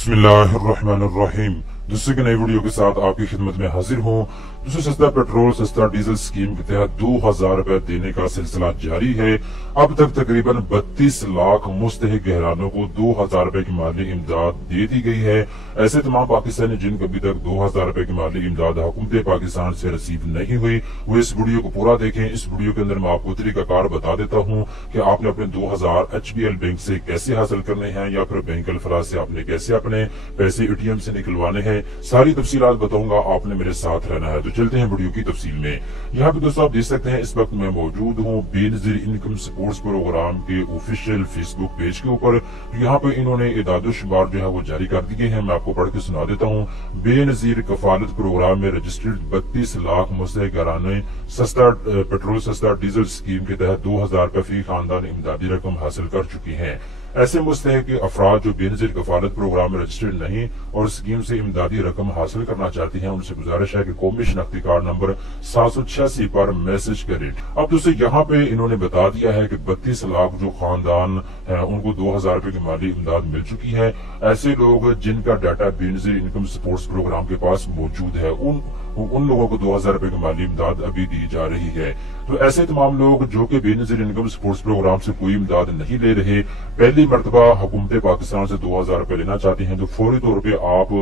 बिस्मिल्लाहिर्रहमानिर्रहीम। दूसरे की नई वीडियो के साथ आपकी खिदमत में हाजिर हूँ। दूसरे सस्ता पेट्रोल सस्ता डीजल स्कीम के तहत 2000 रुपए देने का सिलसिला जारी है। अब तक तकरीबन 32 लाख मुस्तहिक घरानों को 2000 रुपए की माली इमदाद दे दी गई है। ऐसे तमाम पाकिस्तानी जिनको अभी तक 2000 रुपए की माली इमदाद हुकूमत पाकिस्तान से रिसीव नहीं हुई, वो इस वीडियो को पूरा देखें। इस वीडियो के अंदर मैं आपको तरीकाकार बता देता हूँ कि आपने अपने 2000 HBL बैंक से कैसे हासिल करने हैं या फिर बैंक अल्फराज से आपने कैसे अपने पैसे ATM से निकलवाने हैं। सारी तफसीलात बताऊंगा, आपने मेरे साथ रहना है। तो चलते हैं वीडियो की तफसील में। यहाँ पे दोस्तों आप देख सकते हैं इस वक्त मैं मौजूद हूँ बेनजीर इनकम सपोर्ट्स प्रोग्राम के ऑफिशियल फेसबुक पेज के ऊपर। यहाँ पे इन्होंने इदाद-ओ-शुमार जो है वो जारी कर दिए हैं। मैं आपको पढ़ के सुना देता हूँ। बेनजीर कफालत प्रोग्राम में रजिस्टर्ड 32 लाख मुस्तहिक घराने सस्ता पेट्रोल सस्ता डीजल स्कीम के तहत 2000 रुपए फी खानदान इमदादी रकम हासिल कर चुकी है। ऐसे मुस्तहिक अफराद जो बेनजीर कफालत प्रोग्राम में रजिस्टर्ड नहीं और स्कीम से इमदादी रकम हासिल करना चाहती हैं, उनसे गुजारिश है कि कौमी शनाख्ती कार्ड नंबर 786 पर मैसेज करें। अब दोस्तों यहाँ पे इन्होंने बता दिया है कि 32 लाख जो खानदान है उनको 2000 रुपए की माली इमदाद मिल चुकी है। ऐसे लोग जिनका data Benazir income supports programme के पास मौजूद है, उन लोगों को 2000 रुपए की माली इमदाद अभी दी जा रही है। तो ऐसे तमाम लोग जो कि बेनजीर इनकम सपोर्ट्स प्रोग्राम से कोई इमदाद नहीं ले रहे, पहली मरतबा हुकूमत पाकिस्तान से 2000 रुपए लेना चाहते हैं, तो फौरी तौर पे आप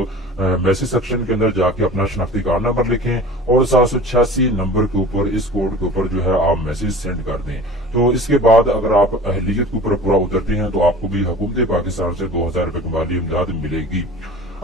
मैसेज सेक्शन के अंदर जाके अपना शनाख्ती कार्ड नंबर लिखें और 786 नंबर के ऊपर इस कोड के ऊपर जो है आप मैसेज सेंड कर दें। तो इसके बाद अगर आप अहलियत के ऊपर पूरा उतरते हैं तो आपको भी हुकूमत पाकिस्तान से 2000 रुपए की माली इमदाद मिलेगी।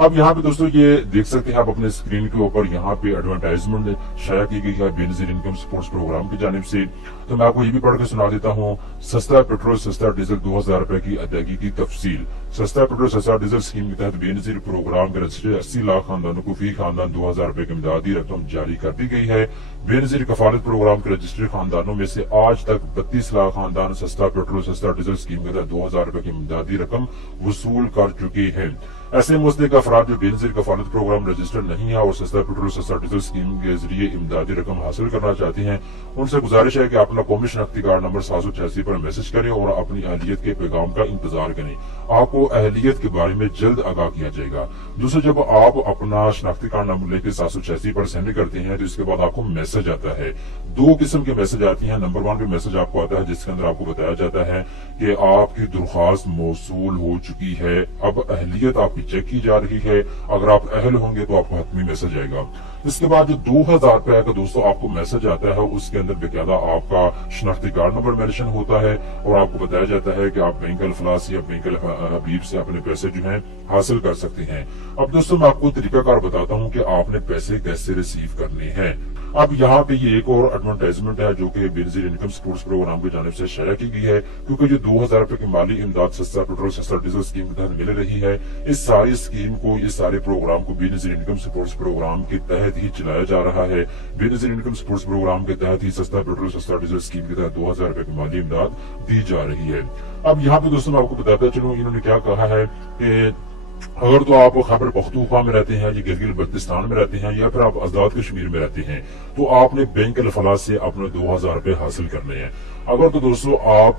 अब यहाँ पे दोस्तों ये देख सकते हैं आप अपने स्क्रीन के ऊपर, यहाँ पे एडवर्टाइजमेंट शाया की गई है बेनजीर इनकम सपोर्ट्स प्रोग्राम की जानिब से। तो मैं आपको ये भी पढ़ के सुना देता हूँ। सस्ता पेट्रोल सस्ता डीजल 2000 रुपए की अदायगी की तफसील। सस्ता पेट्रोल सस्ता डीजल स्कीम के तहत बेनजीर प्रोग्राम के रजिस्टर्ड 80 लाख खानदानों को फी खानदान 2000 रुपए की इमदादी रकम जारी कर दी गई है। बेनजीर कफालत प्रोग्राम के रजिस्टर्ड खानदानों में से आज तक 32 लाख खानदान सस्ता पेट्रोल सस्ता डीजल स्कीम के तहत 2000 रुपए की इमदादी रकम वसूल कर चुके हैं। ऐसे मुस्तहिक अफराद जो बेनजीर कफालत प्रोग्राम रजिस्टर्ड नहीं है और सस्ता पेट्रोल सस्ता डीजल स्कीम के जरिए इमदादी रकम हासिल करना चाहते हैं, उनसे गुजारिश है कि अपना कौमी शनाख्ती कार्ड नंबर 786 पर मैसेज करें और अपनी अहलियत के पैगाम का इंतजार करें। आपको अहलियत के बारे में जल्द आगाह किया जाएगा। दूसरा, जब आप अपना शनाख्ती कार्ड नंबर लेकर 786 पर सेंड करते हैं तो इसके बाद आपको मैसेज आता है। दो किस्म के मैसेज आती हैं। नंबर 1 पे मैसेज आपको आता है जिसके अंदर आपको बताया जाता है कि आपकी दरख्वास्त मौसूल हो चुकी है, अब अहलियत आपकी चेक की जा रही है, अगर आप अहल होंगे तो आपको हतमी मैसेज आएगा। इसके बाद जो 2000 रुपए का दोस्तों आपको मैसेज आता है, उसके अंदर बेकायदा आपका शनाख्ती कार्ड नंबर मेंशन होता है और आपको बताया जाता है कि आप बैंक अल्फलास या बैंक हबीब से अपने पैसे जो हैं हासिल कर सकते हैं। अब दोस्तों मैं आपको तरीकाकार बताता हूँ कि आपने पैसे कैसे रिसीव करने हैं। अब यहाँ पे ये एक और एडवर्टाइजमेंट है जो कि बेनजीर इनकम सपोर्ट्स प्रोग्राम की जानिब से शाया की गई है, क्योंकि जो 2000 रुपए की माली इमदाद सस्ता पेट्रोल सस्ता डीजल स्कीम के तहत मिल रही है, इस सारी स्कीम को, इस सारे प्रोग्राम को बेनजीर इनकम सपोर्ट्स प्रोग्राम के तहत ही चलाया जा रहा है। बेनजीर इनकम सपोर्ट्स प्रोग्राम के तहत ही सस्ता पेट्रोल सस्ता डीजल स्कीम के तहत 2000 रुपए की माली इमदाद दी जा रही है। अब यहाँ पे दोस्तों मैं आपको बताता चलूँ इन्होंने क्या कहा है कि अगर तो आप खैबर पख्तूनख्वा में रहते हैं या गिलगित बल्तिस्तान में रहते हैं या फिर आप आजाद कश्मीर में रहते हैं तो आपने बैंक अल्फलास से अपने 2000 रुपए हासिल करने हैं। अगर तो दोस्तों आप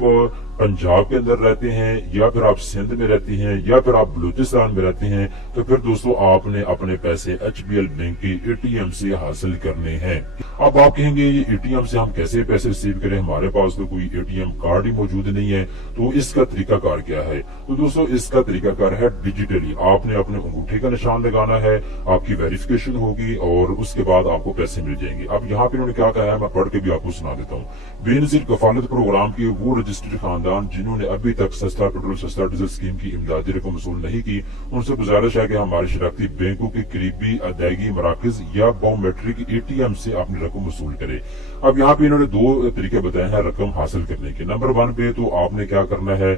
पंजाब के अंदर रहते हैं या फिर आप सिंध में रहते हैं या फिर आप बलूचिस्तान में रहते हैं तो फिर दोस्तों आपने अपने पैसे HBL बैंक के ATM से हासिल करने हैं। अब आप कहेंगे ये ATM से हम कैसे पैसे रिसीव करें, हमारे पास तो कोई ATM कार्ड ही मौजूद नहीं है। तो इसका तरीकाकार क्या है? तो दोस्तों इसका तरीकाकार है डिजिटली। आपने अपने अंगूठे का निशान लगाना है, आपकी वेरिफिकेशन होगी और उसके बाद आपको पैसे मिल जाएंगे। अब यहाँ पे उन्होंने क्या कहा है मैं पढ़ के भी आपको सुना देता हूँ। बेनजीर कफालत प्रोग्राम के वो रजिस्टर्ड खानदान जिन्होंने अभी तक सस्ता पेट्रोल सस्ता डीजल स्कीम की इमदादी रकम वसूल नहीं की, उनसे गुजारिश है कि हमारे शनाख्ती बैंकों के करीबी अदायगी मराकज या बायोमेट्रिक ATM से अपनी रकम वसूल करे। अब यहाँ पे इन्होंने दो तरीके बताए हैं रकम हासिल करने के। नंबर 1 पे तो आपने क्या करना है,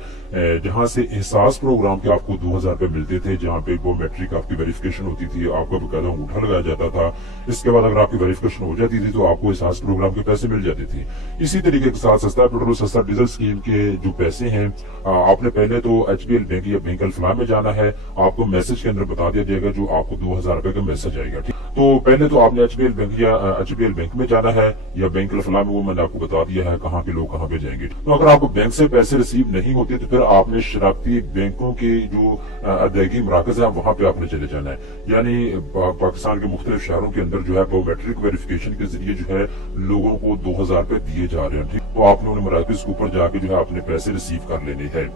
जहाँ से एहसास प्रोग्राम के आपको 2000 रुपए मिलते थे, जहाँ पे बायोमेट्रिक आपकी वेरिफिकेशन होती थी, आपका बकायदा अंगूठा लगाया जाता था, इसके बाद अगर आपकी वेरिफिकेशन हो जाती थी तो आपको एहसास प्रोग्राम के पैसे मिल जाते थे। इसी तरीके के साथ सस्ता पेट्रोल सस्ता डीजल स्कीम के जो पैसे हैं, आपने पहले तो HBL बैंक या बैंक अल-फलाह में जाना है। आपको मैसेज के अंदर बता दिया जाएगा जो आपको 2000 रुपए का मैसेज आएगा। ठीक, तो पहले तो आपने HBL बैंक या HBL बैंक में जाना है या बैंक अल-फलाह में, वो मैंने आपको बता दिया है कहाँ के लोग कहाँ पे जाएंगे। तो अगर आपको बैंक से पैसे रिसीव नहीं होते तो फिर आपने शराबती बैंकों के जो अदायगी मराकज है वहां पे आपने चले जाना है। यानी पाकिस्तान के मुख्तलिफ शहरों के अंदर जो है बायोमेट्रिक वेरिफिकेशन के जरिए जो है लोगों को 2000 रुपए दिए जा रहे हैं। ठीक, तो आपने उन मराकज के ऊपर जाके जो है अपने पैसे रिसीव कर लेने हैं।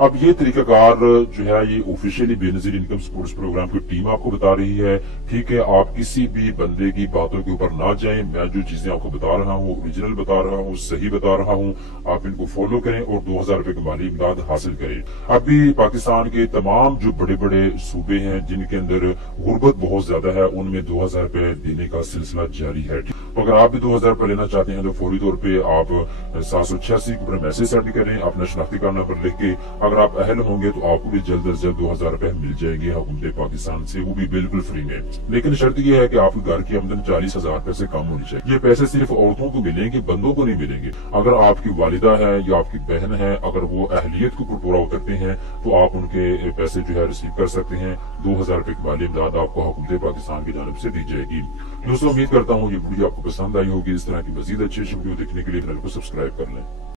अब ये तरीकाकार जो है ये officially Benazir income supports programme की टीम आपको बता रही है। ठीक है, आप किसी भी बंदे की बातों के ऊपर ना जाएं। मैं जो चीजें आपको बता रहा हूँ ओरिजिनल बता रहा हूँ, सही बता रहा हूँ। आप इनको फॉलो करें और 2000 रुपए की माली इमदाद हासिल करें। अभी पाकिस्तान के तमाम जो बड़े बड़े सूबे हैं जिनके अंदर गुर्बत बहुत ज्यादा है, उनमें 2000 रुपए देने का सिलसिला जारी है। तो अगर आप भी 2000 रुपए लेना चाहते हैं तो फौरी तौर पर आप 786 के ऊपर मैसेज सेंड करें अपना शनाख्ती कार्ड नंबर लिख के। अगर आप अहल होंगे तो आपको भी जल्द से जल्द 2000 रुपए मिल जाएंगे हुकूमत पाकिस्तान से, वो भी बिल्कुल फ्री में। लेकिन शर्त यह है कि आपके घर की आमदन 40,000 रुपए से कम होनी चाहिए। ये पैसे सिर्फ औरतों को मिलेंगे, बंदों को नहीं मिलेंगे। अगर आपकी वालिदा है या आपकी बहन है, अगर वो अहलियत के ऊपर पूरा उतरते हैं तो आप उनके पैसे जो है रिसीव कर सकते हैं। 2000 रुपए की माली इमदाद आपको हुकूमत पाकिस्तान की जानब से दी जाएगी। दोस्तों, उम्मीद करता हूँ ये वीडियो आपको पसंद आई होगी। इस तरह की मजीद अच्छी वीडियो देखने के लिए चैनल को सब्सक्राइब कर लें।